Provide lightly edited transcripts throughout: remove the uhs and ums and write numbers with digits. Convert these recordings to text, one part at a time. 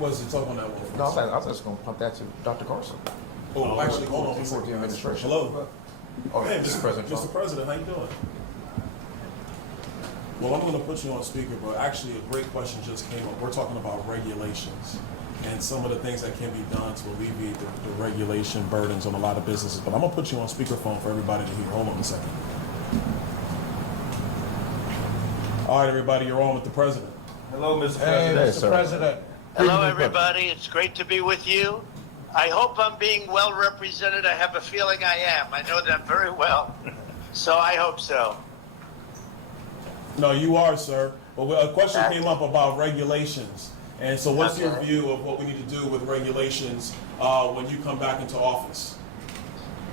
Was it talking on that one? No, I was just going to pump that to Dr. Carson. Oh, actually, hold on. Before the administration. Hello. Oh, Hey, Mr. President. Mr. President, how you doing? Well, I'm going to put you on speaker, but actually a great question just came up. We're talking about regulations and some of the things that can be done to alleviate the regulation burdens on a lot of businesses. But I'm going to put you on speakerphone for everybody to hear. Hold on a second. All right, everybody, you're on with the president. Hello, Mr. Hey, President. Mr. President. Hello, everybody. It's great to be with you. I hope I'm being well represented. I have a feeling I am. I know that very well. So I hope so. No, you are, sir. But a question came up about regulations. And so what's your view of what we need to do with regulations when you come back into office?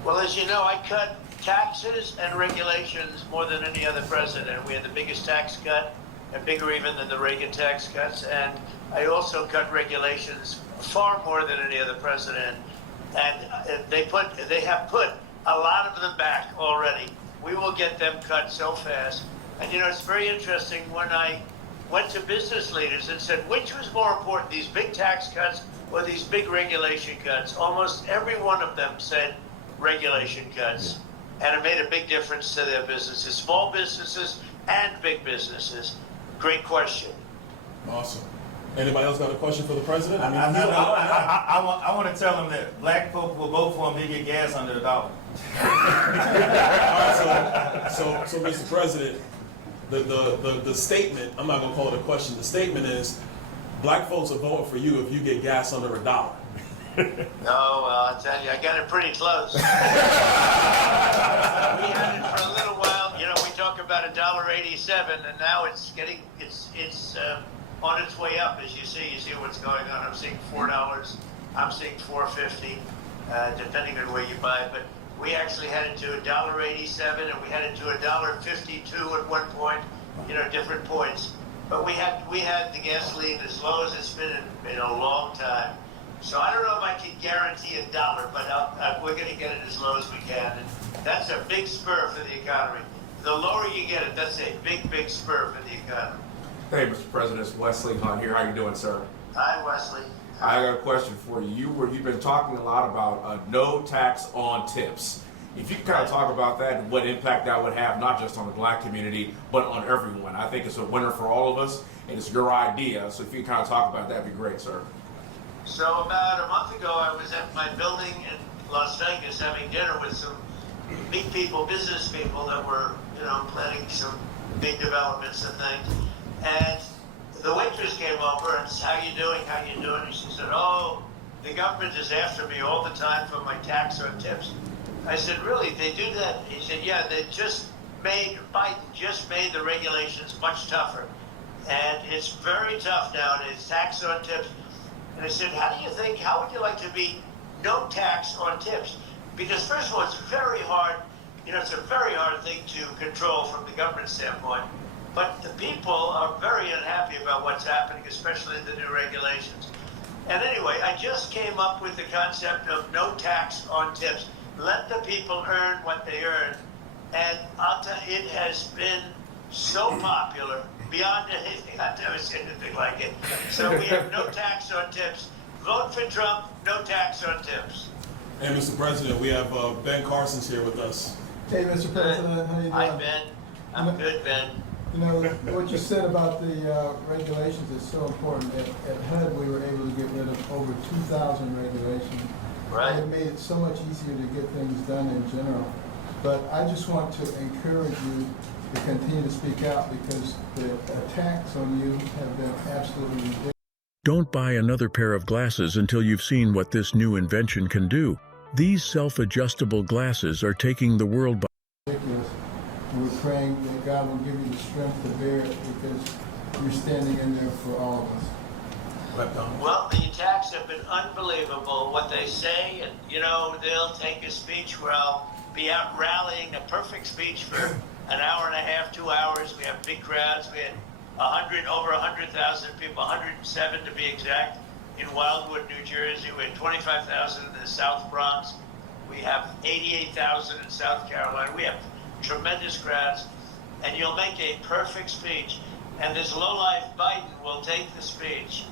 Well, as you know, I cut taxes and regulations more than any other president. We had the biggest tax cut, and bigger even than the Reagan tax cuts. And I also cut regulations far more than any other president. And they have put a lot of them back already. We will get them cut so fast. And you know, it's very interesting when I went to business leaders and said, which was more important, these big tax cuts or these big regulation cuts? Almost every one of them said regulation cuts. And it made a big difference to their businesses, small businesses and big businesses. Great question. Awesome. Anybody else got a question for the president? I want to tell them that black folk will vote for him if he get gas under $1. All right, so Mr. President, the statement, I'm not going to call it a question, the statement is, black folks are voting for you if you get gas under $1. No, I'll tell you, I got it pretty close. We had it for a little while. You know, we talk about $1.87, and now it's on its way up. As you see what's going on. I'm seeing $4. I'm seeing $4.50, depending on where you buy it. But we actually had it to $1.87, and we had it to $1.52 at one point. You know, different points. But we had the gasoline as low as it's been in a long time. So I don't know if I can guarantee $1, but we're going to get it as low as we can. And that's a big spur for the economy. The lower you get it, that's a big spur for the economy. Hey, Mr. President, it's Wesley Hunt here. How you doing, sir? Hi, Wesley. I got a question for you. You've been talking a lot about no tax on tips. If you could kind of talk about that and what impact that would have, not just on the black community, but on everyone. I think it's a winner for all of us, and it's your idea. So if you could kind of talk about that, that'd be great, sir. So about a month ago, I was at my building in Las Vegas having dinner with some big people, business people that were, you know, planning some big developments and things. And the waitress came over and said, how you doing? And she said, oh, the government is after me all the time for my tax on tips. I said, really, they do that? He said, yeah, Biden just made the regulations much tougher. And it's very tough nowadays, tax on tips. And I said, how would you like to be no tax on tips? Because first of all, it's very hard, you know, it's a very hard thing to control from the government standpoint. But the people are very unhappy about what's happening, especially the new regulations. And anyway, I just came up with the concept of no tax on tips. Let the people earn what they earn. And I'll tell you, it has been so popular, beyond anything. I've never seen anything like it. So we have no tax on tips. Vote for Trump, no tax on tips. And Mr. President, we have Ben Carson's here with us. Hey, Mr. President, how you doing? Hi, Ben. I'm good, Ben. You know, what you said about the regulations is so important. At HUD, we were able to get rid of over 2,000 regulations. Right. It made it so much easier to get things done in general. But I just want to encourage you to continue to speak out because the attacks on you have been absolutely ridiculous. Don't buy another pair of glasses until you've seen what this new invention can do. These self-adjustable glasses are taking the world by Ridiculous. We're praying that God will give you the strength to bear it because you're standing in there for all of us. Well, the attacks have been unbelievable. What they say, and you know, they'll take a speech where I'll be out rallying, a perfect speech for an hour and a half, 2 hours. We have big crowds. We had over 100,000 people, 107 to be exact, in Wildwood, New Jersey. We had 25,000 in the South Bronx. We have 88,000 in South Carolina. We have tremendous crowds, and you'll make a perfect speech. And this lowlife Biden will take the speech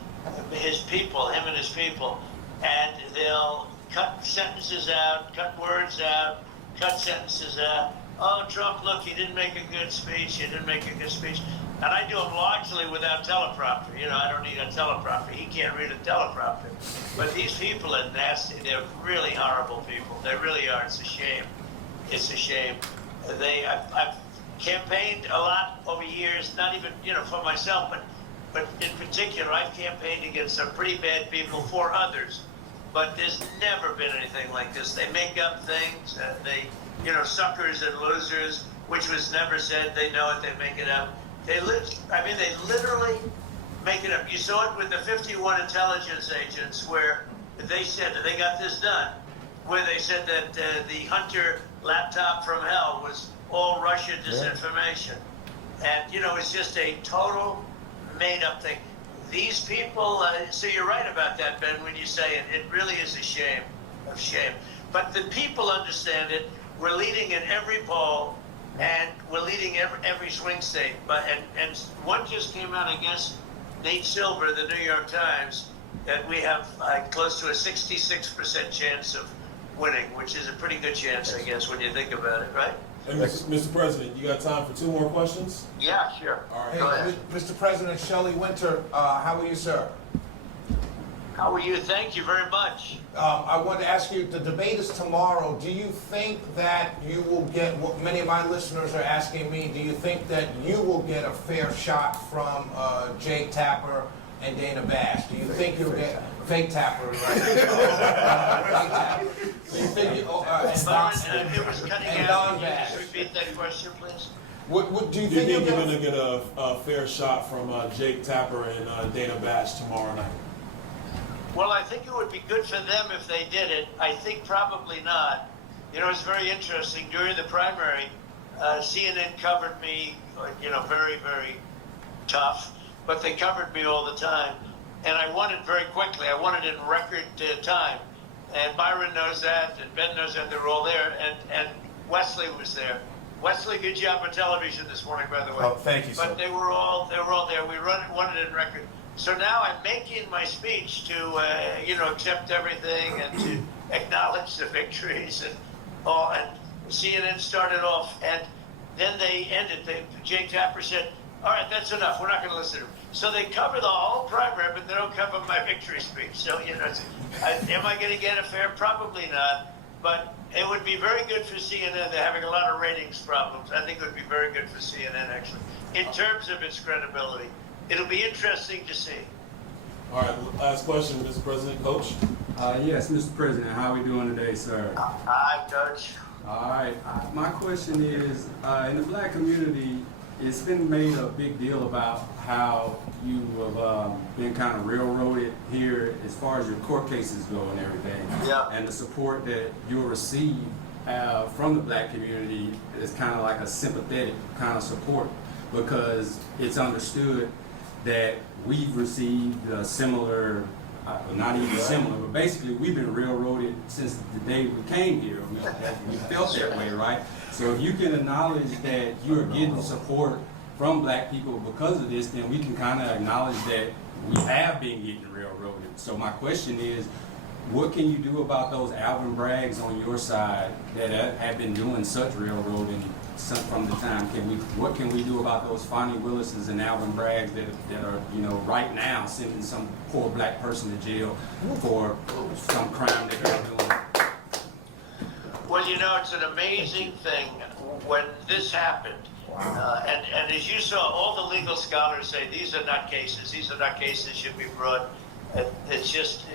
his people, him and his people, and they'll cut sentences out, cut words out, cut sentences out. Oh, Trump, look, he didn't make a good speech. He didn't make a good speech. And I do them largely without teleprompter. You know, I don't need a teleprompter. He can't read a teleprompter. But these people are nasty. They're really horrible people. They really are. It's a shame. It's a shame. I've campaigned a lot over years, not even, you know, for myself, but in particular, I've campaigned against some pretty bad people for others. But there's never been anything like this. They make up things. You know, suckers and losers, which was never said. They know it. They make it up. They literally make it up. You saw it with the 51 intelligence agents where they said that they got this done, where they said that the Hunter laptop from hell was all Russian disinformation. And, you know, it's just a total made-up thing. These people, so you're right about that, Ben, when you say it. It really is a shame. But the people understand it. We're leading in every poll, and we're leading every swing state. And one just came out, I guess, Nate Silver, the New York Times, that we have close to a 66% chance of winning, which is a pretty good chance, I guess, when you think about it, right? And Mr. President, you got time for 2 more questions? Yeah, sure. All right. Hey, Go ahead. Mr. President, Shelley Winter, how are you, sir? How are you? Thank you very much. I wanted to ask you, the debate is tomorrow. Do you think that you will get, what many of my listeners are asking me, do you think that you will get a fair shot from Jake Tapper and Dana Bash? Do you think you'll get fake Tapper, right? Fake Tapper. Do you think you, It was cutting and out. Don Can you Bash. just repeat that question, please? Do you Do you think think you'll you're get going to get a fair shot from Jake Tapper and Dana Bash tomorrow night? Well, I think it would be good for them if they did it. I think probably not. You know, it's very interesting. During the primary, CNN covered me, you know, very, very tough, but they covered me all the time. And I won it very quickly. I won it in record time. And Byron knows that, and Ben knows that. They were all there, and Wesley was there. Wesley, good job on television this morning, by the way. Oh, thank you, sir. But they were all there. We won it in record. So now I'm making my speech to, you know, accept everything and to acknowledge the victories and all. And CNN started off, and then they ended. Jake Tapper said, "All right, that's enough. We're not going to listen to him." So they cover the whole primary, but they don't cover my victory speech. So, you know, am I going to get a fair? Probably not. But it would be very good for CNN. They're having a lot of ratings problems. I think it would be very good for CNN, actually, in terms of its credibility. It'll be interesting to see. All right, last question, Mr. President. Coach? Yes, Mr. President, how are we doing today, sir? Hi, Coach. All right, my question is, in the black community, it's been made a big deal about how you have been kind of railroaded here as far as your court cases go and everything. Yeah. And the support that you'll receive from the black community is kind of like a sympathetic kind of support, because it's understood that we've received a similar, not even similar, but basically we've been railroaded since the day we came here. We felt that way, right? So if you can acknowledge that you're getting support from black people because of this, then we can kind of acknowledge that we have been getting railroaded. So my question is, what can you do about those Alvin Braggs on your side that have been doing such railroading from the time? What can we do about those Fonnie Willises and Alvin Braggs that are, you know, right now sending some poor black person to jail for some crime that they're doing? Well, you know, it's an amazing thing when this happened. And as you saw, all the legal scholars say these are not cases. These are not cases that should be brought. It's just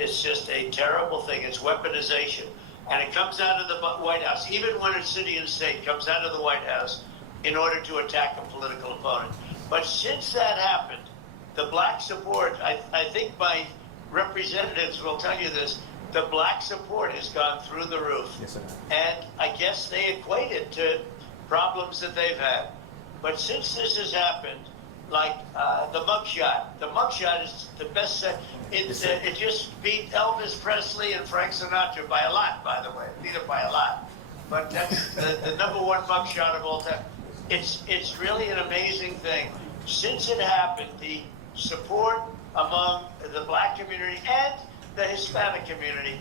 a terrible thing. It's weaponization. And it comes out of the White House. Even when it's city and state, comes out of the White House in order to attack a political opponent. But since that happened, the black support, I think my representatives will tell you this, the black support has gone through the roof. Yes, sir. And I guess they equate it to problems that they've had. But since this has happened, like the mugshot is the best. It just beat Elvis Presley and Frank Sinatra by a lot, by the way. Beat it by a lot. But that's the number one mugshot of all time. It's really an amazing thing. Since it happened, the support among the Black community and the Hispanic community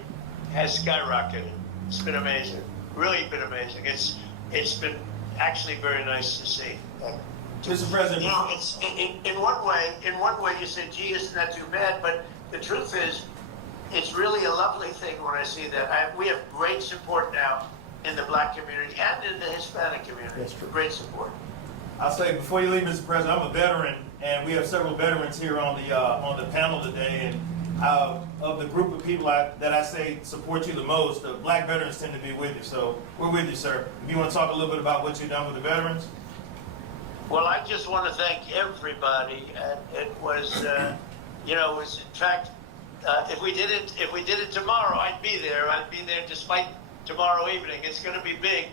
has skyrocketed. It's been amazing, really been amazing. It's been actually very nice to see. Mr. President, You know, it's in one way you say, gee, isn't that too bad? But the truth is, it's really a lovely thing when I see that. We have great support now in the Black community and in the Hispanic community. That's true. Great support. I'll say before you leave, Mr. President, I'm a veteran, and we have several veterans here on the panel today. And of the group of people that I say support you the most, the Black veterans tend to be with you. So we're with you, sir. If you want to talk a little bit about what you've done with the veterans. Well, I just want to thank everybody. It was, you know, it was in fact, if we did it tomorrow, I'd be there. I'd be there despite tomorrow evening. It's going to be big,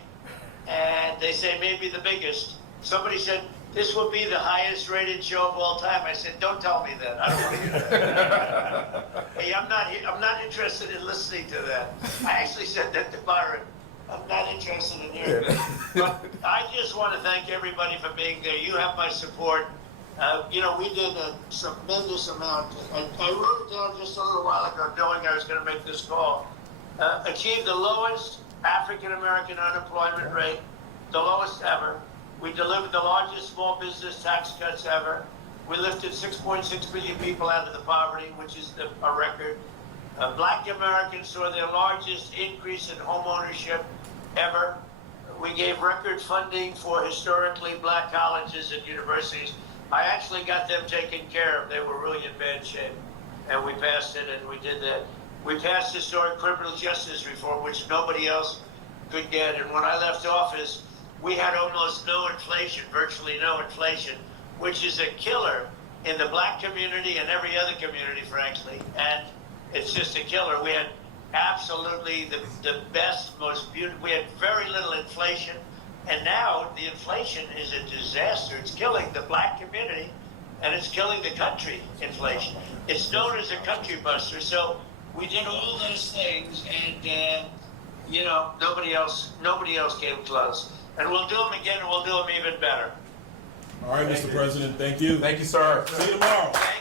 and they say maybe the biggest. Somebody said this will be the highest rated show of all time. I said, don't tell me that. I don't want to hear that. Hey, I'm not interested in listening to that. I actually said that to Byron. I'm not interested in hearing it. But I just want to thank everybody for being there. You have my support. You know, we did a tremendous amount. I wrote it down just a little while ago, knowing I was going to make this call. Achieved the lowest African American unemployment rate, the lowest ever. We delivered the largest small business tax cuts ever. We lifted 6.6 million people out of the poverty, which is a record. Black Americans saw their largest increase in home ownership ever. We gave record funding for historically Black colleges and universities. I actually got them taken care of. They were really in bad shape. And we passed it, and we did that. We passed historic criminal justice reform, which nobody else could get. And when I left office, we had almost no inflation, virtually no inflation, which is a killer in the Black community and every other community, frankly. And it's just a killer. We had absolutely the best, most beautiful, we had very little inflation. And now the inflation is a disaster. It's killing the Black community and it's killing the country, inflation. It's known as a country buster. So we did all those things, and you know, nobody else came close. And we'll do them again, and we'll do them even better. All right, Mr. President, thank you. Thank you, sir. See you tomorrow. Thank